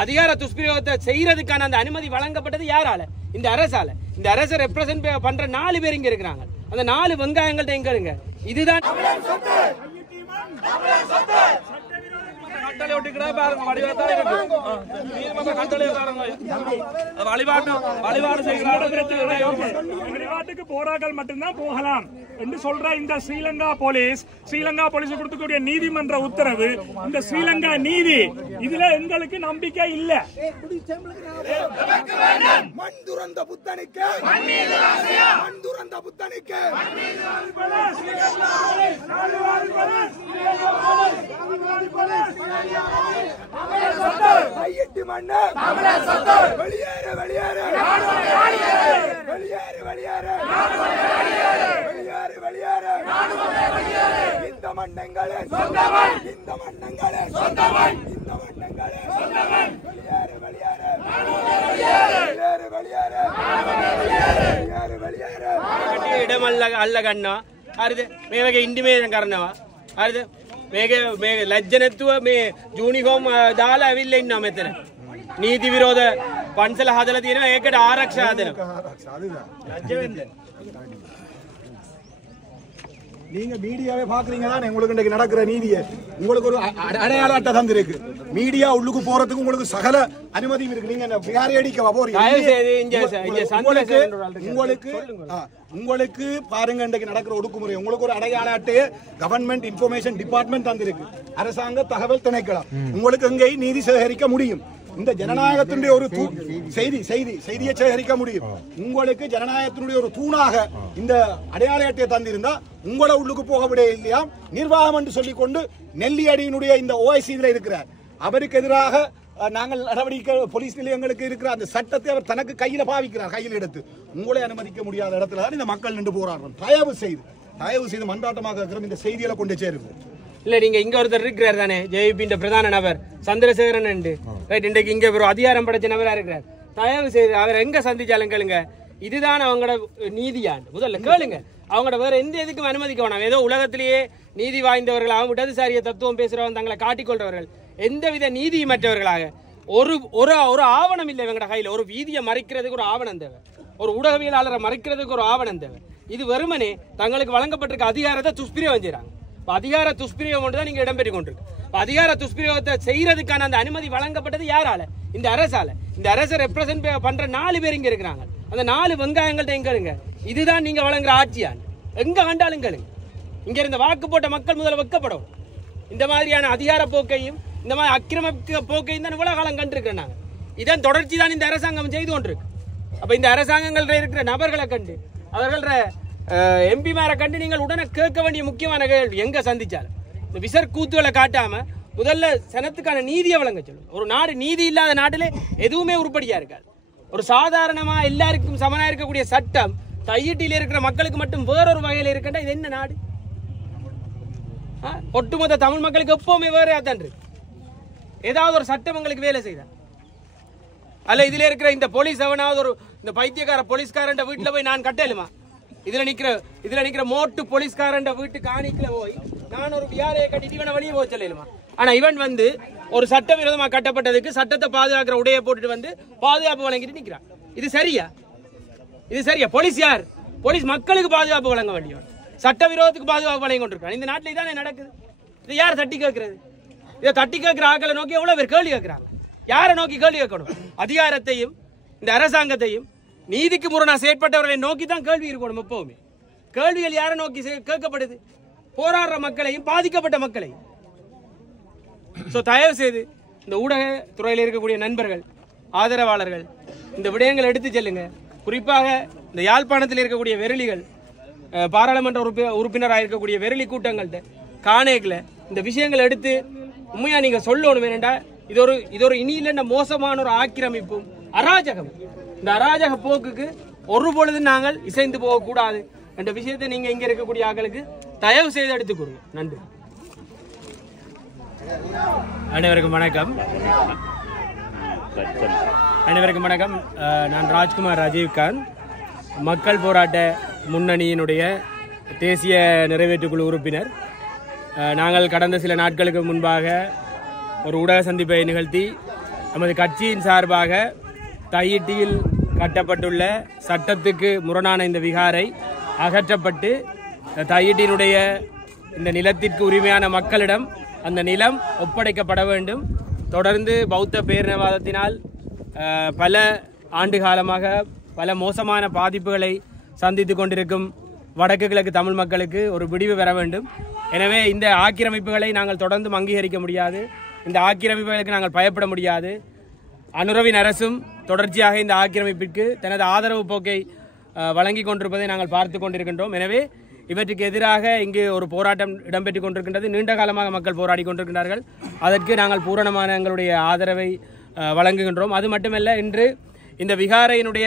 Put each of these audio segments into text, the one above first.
அதிகார துஷ்பிரயோகத்தை செய்யறதுக்கான அந்த அனுமதி வழங்கப்பட்டது யாரால? இந்த அரசால. இந்த அரசை ரெப்ரசென்ட் பண்ற 4 பேர் இங்க இருக்கிறாங்க. அந்த 4 வெங்காயங்கள்ட்ட எங்க இருங்க. இதுதான் போராட்டம் மட்டும்தான் போகலாம் என்று சொல்ற இந்த ஸ்ரீலங்கா போலீஸ் கொடுக்கக்கூடிய நீதிமன்ற உத்தரவு, இந்த ஸ்ரீலங்கா நீதி, இதுல எங்களுக்கு நம்பிக்கை இல்ல. மண் துறந்த புத்தனுக்கு கையிட்டு மண்ணு வெளியேறு வெளியேறு வெளியேறு வெளியேறு வெளியேறு வெளியேறு இந்த மண்ணங்களே இந்த மண்ணங்களே இந்த மண்ணங்களே வெளியேறு வெளியேறு வெளியேறு வெளியேறு வெளியேறு இடமல்ல அல்ல கண்ணா අරිද මේ වගේ ඉන්ටිමේෂන් කරනවා හරිද මේක ලැජ්ජ නැතුව මේ යුනිෆෝම් දාලා ඇවිල්ලා ඉන්නවා මෙතන නීති විරෝධ පන්සල හදලා තියෙනවා ඒකට ආරක්ෂා හදනවා ලැජ්ජ වෙන්න நீங்க மீடியாவே பாக்குறீங்க தானே உங்களுக்கு இன்னைக்கு நடக்கிற நீதியை உங்களுக்கு ஒரு அடையாள அட்டை தந்திருக்கு மீடியா உள்ளுக்கு போறதுக்கு உங்களுக்கு சகல அனுமதியும் இருக்கு நீங்க விகாரி அடிக்க போறீங்க உங்களுக்கு பாருங்க இன்னைக்கு நடக்கிற ஒடுக்குமுறை உங்களுக்கு ஒரு அடையாள அட்டை கவர்மெண்ட் இன்ஃபர்மேஷன் டிபார்ட்மெண்ட் தந்திருக்கு அரசாங்க தகவல் திணைக்களம் உங்களுக்கு எங்கேயும் நீதி சேகரிக்க முடியும் இந்த ஜனநாயகத்தினுடைய ஒரு செய்தியை சேகரிக்க முடியும் உங்களுக்கு ஜனநாயகத்தினுடைய ஒரு தூணாக இந்த அடையாள அட்டையை தந்திருந்தா உங்களை உள்ளுக்கு போக விட இல்லையா நிர்வாகம் என்று சொல்லிக்கொண்டு நெல்லியடியினுடைய இந்த ஓஐசி இதுல இருக்கிறார் அவருக்கு எதிராக நாங்கள் நடவடிக்கை போலீஸ் நிலையங்களுக்கு இருக்கிற அந்த சட்டத்தை அவர் தனக்கு கையில பாவிக்கிறார் கையில் எடுத்து உங்களை அனுமதிக்க முடியாத இடத்துல தான் இந்த மக்கள் நின்று போராடுறோம் தயவு செய்து மன்றாட்டமாக இருக்கிற இந்த செய்திகளை கொண்டு சேருங்க இல்ல நீங்க இங்க ஒருத்தர் இருக்கிறார் தானே ஜேபி பிரதான நபர் சந்திரசேகரன் இன்றைக்கு இங்க ஒரு அதிகாரம் படைச்ச நபரா இருக்கிறார் தயவு செய்து அவர் எங்க சந்திச்சாலும் கேளுங்க இதுதான் அவங்களோட நீதியாண்டு முதல்ல கேளுங்க அவங்களோட வேற எந்த எதுக்கும் அனுமதிக்க வேணாம் ஏதோ உலகத்திலேயே நீதி வாய்ந்தவர்கள் அவங்க இடதுசாரிய தத்துவம் பேசுறவங்க தங்களை காட்டிக்கொள்றவர்கள் எந்தவித நீதியமற்றவர்களாக ஒரு ஒரு ஆவணம் இல்லை இவங்களோட கையில ஒரு வீதியை மறைக்கிறதுக்கு ஒரு ஆவணம் தேவை ஒரு ஊடகவியலாளரை மறைக்கிறதுக்கு ஒரு ஆவணம் தேவை இது வெறுமனே தங்களுக்கு வழங்கப்பட்டிருக்க அதிகாரத்தை துஷ்பிரயோகம் செய்யறாங்க அதிகார துஷ்பிரயோகம் தான் நீங்க இடம்பெற்றுக் கொண்டிருக்கு அதிகார துஷ்பிரயோகத்தை செய்யறதுக்கான அந்த அனுமதி வழங்கப்பட்டது யாரால? இந்த அரசால. இந்த அரசை ரெப்ரசென்ட் பண்ற 4 பேர் இங்க இருக்கிறாங்க. அந்த 4 வெங்காயங்கள்ட்ட எங்க இருங்க. இதுதான் நீங்க வழங்குற ஆட்சியான் எங்க கண்டாலும் கேளுங்க. இங்க இருந்த வாக்கு போட்ட மக்கள் முதல்ல வெக்கப்படும். இந்த மாதிரியான அதிகார போக்கையும் இந்த மாதிரி அக்கிரம போக்கையும் தான் இவ்வளவு காலம் கண்டிருக்கிறோம் நாங்க. இதன் தொடர்ச்சி தான் இந்த அரசாங்கம் செய்து கொண்டிருக்கு. அப்ப இந்த அரசாங்கங்கள் இருக்கிற நபர்களை கண்டு அவர்கள எம்பி மேல கண்டு நீங்கள் உடனே கேட்க வேண்டிய முக்கியமான கேள்வி எங்க சந்திச்சாலும் இந்த விசர் கூத்துகளை காட்டாம முதல்ல சனத்துக்கான நீதியை வழங்க சொல்லும். ஒரு நாடு நீதி இல்லாத நாட்டிலே எதுவுமே உருப்படியா இருக்காது. ஒரு சாதாரணமா எல்லாருக்கும் சமனா இருக்கக்கூடிய சட்டம் தையிட்டில இருக்கிற மக்களுக்கு மட்டும் வேறொரு வகையில இருக்கா இது என்ன நாடு? ஒட்டுமொத்த தமிழ் மக்களுக்கு எப்பவுமே வேற தான் இருக்கு. ஏதாவது ஒரு சட்டம் உங்களுக்கு வேலை செய்தா அல்ல இதுல இருக்கிற இந்த போலீஸ் எவனாவது ஒரு இந்த பைத்தியக்கார போலீஸ்காரன் வீட்டுல போய் நான் கட்டலுமா? இதுல நிக்கிற மோட்டு போலீஸ்காரன் வீட்டு காணிக்கல போய் நான் ஒரு வியாரையை கட்டிட்டு இவனை வெளியே போக சொல்லலுமா? ஆனா இவன் வந்து ஒரு சட்டவிரோதமா கட்டப்பட்டதுக்கு சட்டத்தை பாதுகாக்கிற உடையை போட்டுட்டு வந்து பாதுகாப்பு வழங்கிட்டு நிக்கிறான். இது சரியா? போலீஸ் யார்? போலீஸ் மக்களுக்கு பாதுகாப்பு வழங்க வேண்டியவன். சட்டவிரோதத்துக்கு பாதுகாப்பு வழங்கி கொண்டிருக்கான். இந்த நாட்டில் இதானே நடக்குது. இது யார் தட்டி கேட்கறது? இதை தட்டி கேட்கிற ஆக்களை நோக்கி எவ்வளவு பேர் கேள்வி கேட்கிறாங்க. யாரை நோக்கி கேள்வி கேட்கணும்? அதிகாரத்தையும் இந்த அரசாங்கத்தையும் நீதிக்கு முரணா செயற்பட்டவர்களை நோக்கி தான் கேள்வி இருக்கணும். எப்பவுமே கேள்விகள் யாரை நோக்கி கேட்கப்படுது? போராடுற மக்களையும் பாதிக்கப்பட்ட மக்களையும். தயவு செய்து இந்த ஊடக துறையில் இருக்கக்கூடிய நண்பர்கள் ஆதரவாளர்கள் இந்த விடயங்களை எடுத்து செல்லுங்க. குறிப்பாக இந்த யாழ்ப்பாணத்தில் இருக்கக்கூடிய வெரளிகள் பாராளுமன்ற உறுப்பினராக இருக்கக்கூடிய வெரளி கூட்டங்கள்ட்ட காணேக்கில் இந்த விஷயங்களை எடுத்து உண்மையா நீங்க சொல்லணும். வேணுண்டா இது ஒரு இனி இல்லைன்னா மோசமான ஒரு ஆக்கிரமிப்பும் அராஜகம். இந்த அராஜக போக்குக்கு ஒரு பொழுது நாங்கள் இசைந்து போகக்கூடாது என்ற விஷயத்தை நீங்க இங்க இருக்கக்கூடிய ஆட்களுக்கு தயவு செய்து எடுத்துக்கொள்ளுங்க. நன்றி. அனைவருக்கும் வணக்கம். நான் ராஜ்குமார் ராஜீவ்காந்த், மக்கள் போராட்ட முன்னணியினுடைய தேசிய நிறைவேற்றுக்குழு உறுப்பினர். நாங்கள் கடந்த சில நாட்களுக்கு முன்பாக ஒரு ஊடக சந்திப்பை நிகழ்த்தி நமது கட்சியின் சார்பாக தையிட்டியில் கட்டப்பட்டுள்ள சட்டத்துக்கு முரணான இந்த விகாரை அகற்றப்பட்டு தையிட்டியினுடைய இந்த நிலத்திற்கு உரிமையான மக்களிடம் அந்த நிலம் ஒப்படைக்கப்பட வேண்டும். தொடர்ந்து பௌத்த பேரினவாதத்தினால் பல ஆண்டு காலமாக பல மோசமான பாதிப்புகளை சந்தித்து கொண்டிருக்கும் வடக்கு கிழக்கு தமிழ் மக்களுக்கு ஒரு விடிவு பெற வேண்டும். எனவே இந்த ஆக்கிரமிப்புகளை நாங்கள் தொடர்ந்து அங்கீகரிக்க முடியாது. இந்த ஆக்கிரமிப்புகளுக்கு நாங்கள் பயப்பட முடியாது. அனுரவின் அரசும் தொடர்ச்சியாக இந்த ஆக்கிரமிப்பிற்கு தனது ஆதரவு போக்கை வழங்கி கொண்டிருப்பதை நாங்கள் பார்த்து கொண்டிருக்கின்றோம். எனவே இவற்றுக்கு எதிராக இங்கு ஒரு போராட்டம் இடம்பெற்றுக் கொண்டிருக்கின்றது. நீண்ட காலமாக மக்கள் போராடி கொண்டிருக்கிறார்கள். அதற்கு நாங்கள் பூரணமான எங்களுடைய ஆதரவை வழங்குகின்றோம். அது மட்டுமல்ல, இன்று இந்த விகாரையினுடைய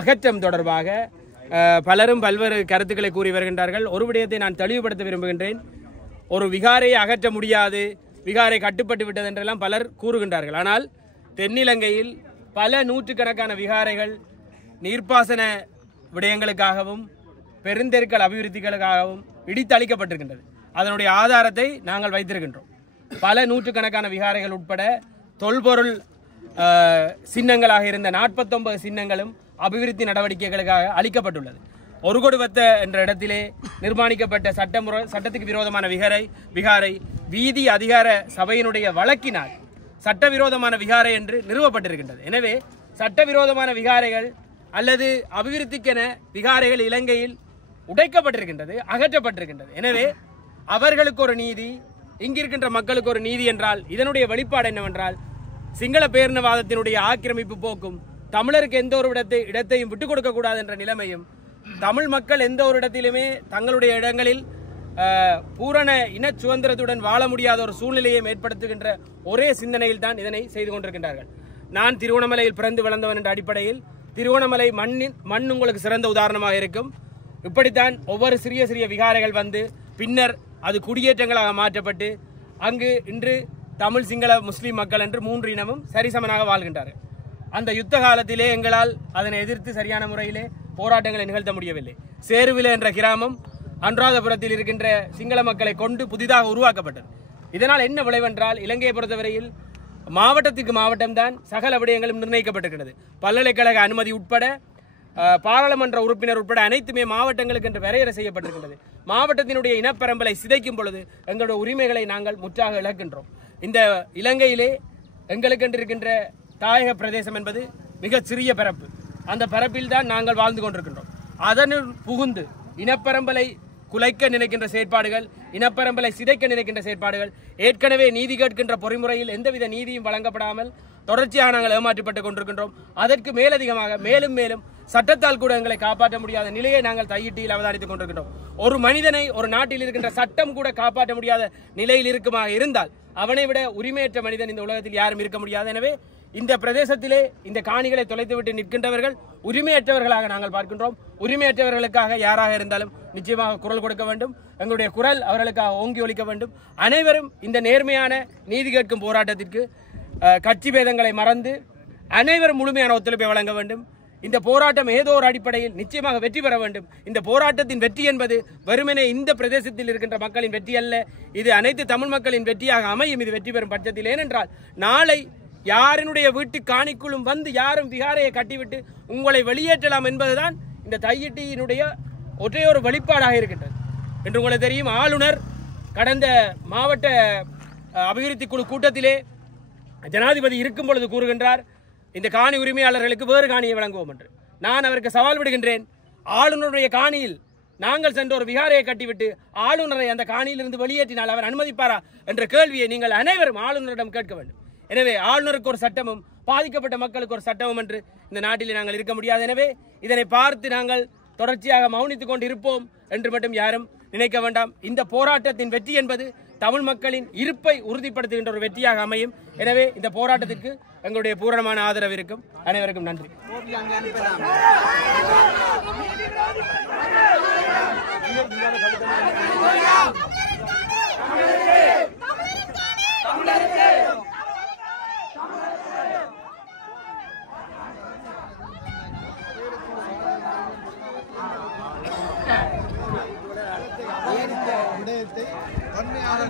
அகற்றம் தொடர்பாக பலரும் பல்வேறு கருத்துக்களை கூறி வருகின்றார்கள். ஒரு விடயத்தை நான் தெளிவுபடுத்த விரும்புகின்றேன். ஒரு விகாரையை அகற்ற முடியாது, விகாரை கட்டுப்பட்டு விட்டது என்றெல்லாம் பலர் கூறுகின்றார்கள். ஆனால் தென்னிலங்கையில் பல நூற்றுக்கணக்கான விகாரைகள் நீர்ப்பாசன விடயங்களுக்காகவும் பெருந்தெருக்கள் அபிவிருத்திகளுக்காகவும் இடித்தளிக்கப்பட்டிருக்கின்றது. அதனுடைய ஆதாரத்தை நாங்கள் வைத்திருக்கின்றோம். பல நூற்றுக்கணக்கான விகாரைகள் உட்பட தொல்பொருள் சின்னங்களாக இருந்த 49 சின்னங்களும் அபிவிருத்தி நடவடிக்கைகளுக்காக அளிக்கப்பட்டுள்ளது. ஒரு கொடுவத்த என்ற இடத்திலே நிர்மாணிக்கப்பட்ட சட்டத்துக்கு விரோதமான விகாரை வீதி அதிகார சபையினுடைய வழக்கினால் சட்டவிரோதமான விகாரை என்று நிறுவப்பட்டிருக்கின்றது. எனவே சட்டவிரோதமான விகாரைகள் அல்லது அபிவிருத்திக்கென விகாரைகள் இலங்கையில் உடைக்கப்பட்டிருக்கின்றது, அகற்றப்பட்டிருக்கின்றது. எனவே அவர்களுக்கு ஒரு நீதி, இங்கிருக்கின்ற மக்களுக்கு ஒரு நீதி என்றால் இதனுடைய வெளிப்பாடு என்னவென்றால் சிங்கள பேரினவாதத்தினுடைய ஆக்கிரமிப்பு போக்கும், தமிழருக்கு எந்த ஒரு இடத்தையும் விட்டுக் கொடுக்க கூடாது என்ற நிலைமையும், தமிழ் மக்கள் எந்த ஒரு இடத்திலுமே தங்களுடைய இடங்களில் பூரண இன சுதந்திரத்துடன் வாழ முடியாத ஒரு சூழ்நிலையை ஏற்படுத்துகின்ற ஒரே சிந்தனையில் தான் இதனை செய்து கொண்டிருக்கின்றார்கள். நான் திருவண்ணாமலையில் பிறந்து வளர்ந்தவன் என்ற அடிப்படையில் திருவண்ணாமலை மண் உங்களுக்கு சிறந்த உதாரணமாக இருக்கும். இப்படித்தான் ஒவ்வொரு சிறிய சிறிய விகாரைகள் வந்து பின்னர் அது குடியேற்றங்களாக மாற்றப்பட்டு அங்கு இன்று தமிழ், சிங்கள, முஸ்லீம் மக்கள் என்று 3 இனமும் சரிசமனாக வாழ்கின்றார்கள். அந்த யுத்த காலத்திலே எங்களால் அதனை எதிர்த்து சரியான முறையிலே போராட்டங்களை நிகழ்த்த முடியவில்லை. சேருவில என்ற கிராமம் அனுராதபுரத்தில் இருக்கின்ற சிங்கள மக்களை கொண்டு புதிதாக உருவாக்கப்பட்டது. இதனால் என்ன விளைவென்றால் இலங்கையை பொறுத்தவரையில் மாவட்டத்துக்கு மாவட்டம்தான் சகல விடயங்களும் நிர்ணயிக்கப்பட்டிருக்கிறது. பல்கலைக்கழக அனுமதி உட்பட பாராளுமன்ற உறுப்பினர் உட்பட அனைத்துமே மாவட்டங்களுக்கு என்று வரையறை செய்யப்பட்டிருக்கின்றது. மாவட்டத்தினுடைய இனப்பரம்பலை சிதைக்கும் பொழுது எங்களுடைய உரிமைகளை நாங்கள் முற்றாக இழக்கின்றோம். இந்த இலங்கையிலே எங்களுக்கென்று இருக்கின்ற தாயக பிரதேசம் என்பது மிக சிறிய பரப்பு. அந்த பரப்பில் தான் நாங்கள் வாழ்ந்து கொண்டிருக்கின்றோம். அதனுள் புகுந்து இனப்பரம்பலை குலைக்க நினைக்கின்ற செயற்பாடுகள், இனப்பரம்பலை சிதைக்க நினைக்கின்ற செயற்பாடுகள், ஏற்கனவே நீதி கேட்கின்ற பொறிமுறையில் எந்தவித நீதியும் வழங்கப்படாமல் தொடர்ச்சியாக நாங்கள் ஏமாற்றப்பட்டுக் கொண்டிருக்கின்றோம். அதற்கு மேலதிகமாக மேலும் மேலும் சட்டத்தால் கூட எங்களை காப்பாற்ற முடியாத நிலையை நாங்கள் தையிட்டியில் அவதானித்துக் கொண்டிருக்கின்றோம். ஒரு மனிதனை ஒரு நாட்டில் இருக்கின்ற சட்டம் கூட காப்பாற்ற முடியாத நிலையில் இருக்குமாக இருந்தால் அவனை விட உரிமையற்ற மனிதன் இந்த உலகத்தில் யாரும் இருக்க முடியாது. எனவே இந்த பிரதேசத்திலே இந்த காணிகளை தொலைத்துவிட்டு நிற்கின்றவர்கள் உரிமையற்றவர்களாக நாங்கள் பார்க்கின்றோம். உரிமையற்றவர்களுக்காக யாராக இருந்தாலும் நிச்சயமாக குரல் கொடுக்க வேண்டும். எங்களுடைய குரல் அவர்களுக்காக ஓங்கி ஒலிக்க வேண்டும். அனைவரும் இந்த நேர்மையான நீதி கேட்கும் போராட்டத்திற்கு கட்சி பேதங்களை மறந்து அனைவரும் முழுமையான ஒத்துழைப்பை வழங்க வேண்டும். இந்த போராட்டம் ஏதோ ஒரு அடிப்படையில் நிச்சயமாக வெற்றி பெற வேண்டும். இந்த போராட்டத்தின் வெற்றி என்பது வெறுமனே இந்த பிரதேசத்தில் இருக்கின்ற மக்களின் வெற்றி அல்ல, இது அனைத்து தமிழ் மக்களின் வெற்றியாக அமையும். இது வெற்றி பெறும் பட்சத்தில், ஏனென்றால் நாளை யாரினுடைய வீட்டு காணிக்குள்ளும் வந்து யாரும் விகாரையை கட்டிவிட்டு உங்களை வெளியேற்றலாம் என்பதுதான் இந்த தையிட்டியினுடைய ஒரே ஒரு வெளிப்பாடாக இருக்கின்றது. என்று உங்களுக்கு தெரியும், ஆளுநர் கடந்த மாவட்ட அபிவிருத்தி குழு கூட்டத்திலே ஜனாதிபதி இருக்கும் பொழுது கூறுகின்றார், இந்த காணி உரிமையாளர்களுக்கு வேறு காணியை வழங்குவோம் என்று. நான் அவருக்கு சவால் விடுகின்றேன், ஆளுநருடைய காணியில் நாங்கள் சென்ற ஒரு விகாரையை கட்டிவிட்டு ஆளுநரை அந்த காணியிலிருந்து வெளியேற்றினால் அவர் அனுமதிப்பாரா என்ற கேள்வியை நீங்கள் அனைவரும் ஆளுநரிடம் கேட்க வேண்டும். எனவே ஆளுநருக்கு ஒரு சட்டமும் பாதிக்கப்பட்ட மக்களுக்கு ஒரு சட்டமும் என்று இந்த நாட்டில் நாங்கள் இருக்க முடியாது. எனவே இதனை பார்த்து நாங்கள் தொடர்ச்சியாக மௌனித்துக் கொண்டு இருப்போம் என்று மட்டும் யாரும் நினைக்க வேண்டாம். இந்த போராட்டத்தின் வெற்றி என்பது தமிழ் மக்களின் இருப்பை உறுதிப்படுத்துகின்ற ஒரு வெற்றியாக அமையும். எனவே இந்த போராட்டத்திற்கு எங்களுடைய பூரணமான ஆதரவு இருக்கும். அனைவருக்கும் நன்றி. விடயத்தை வன்மையாக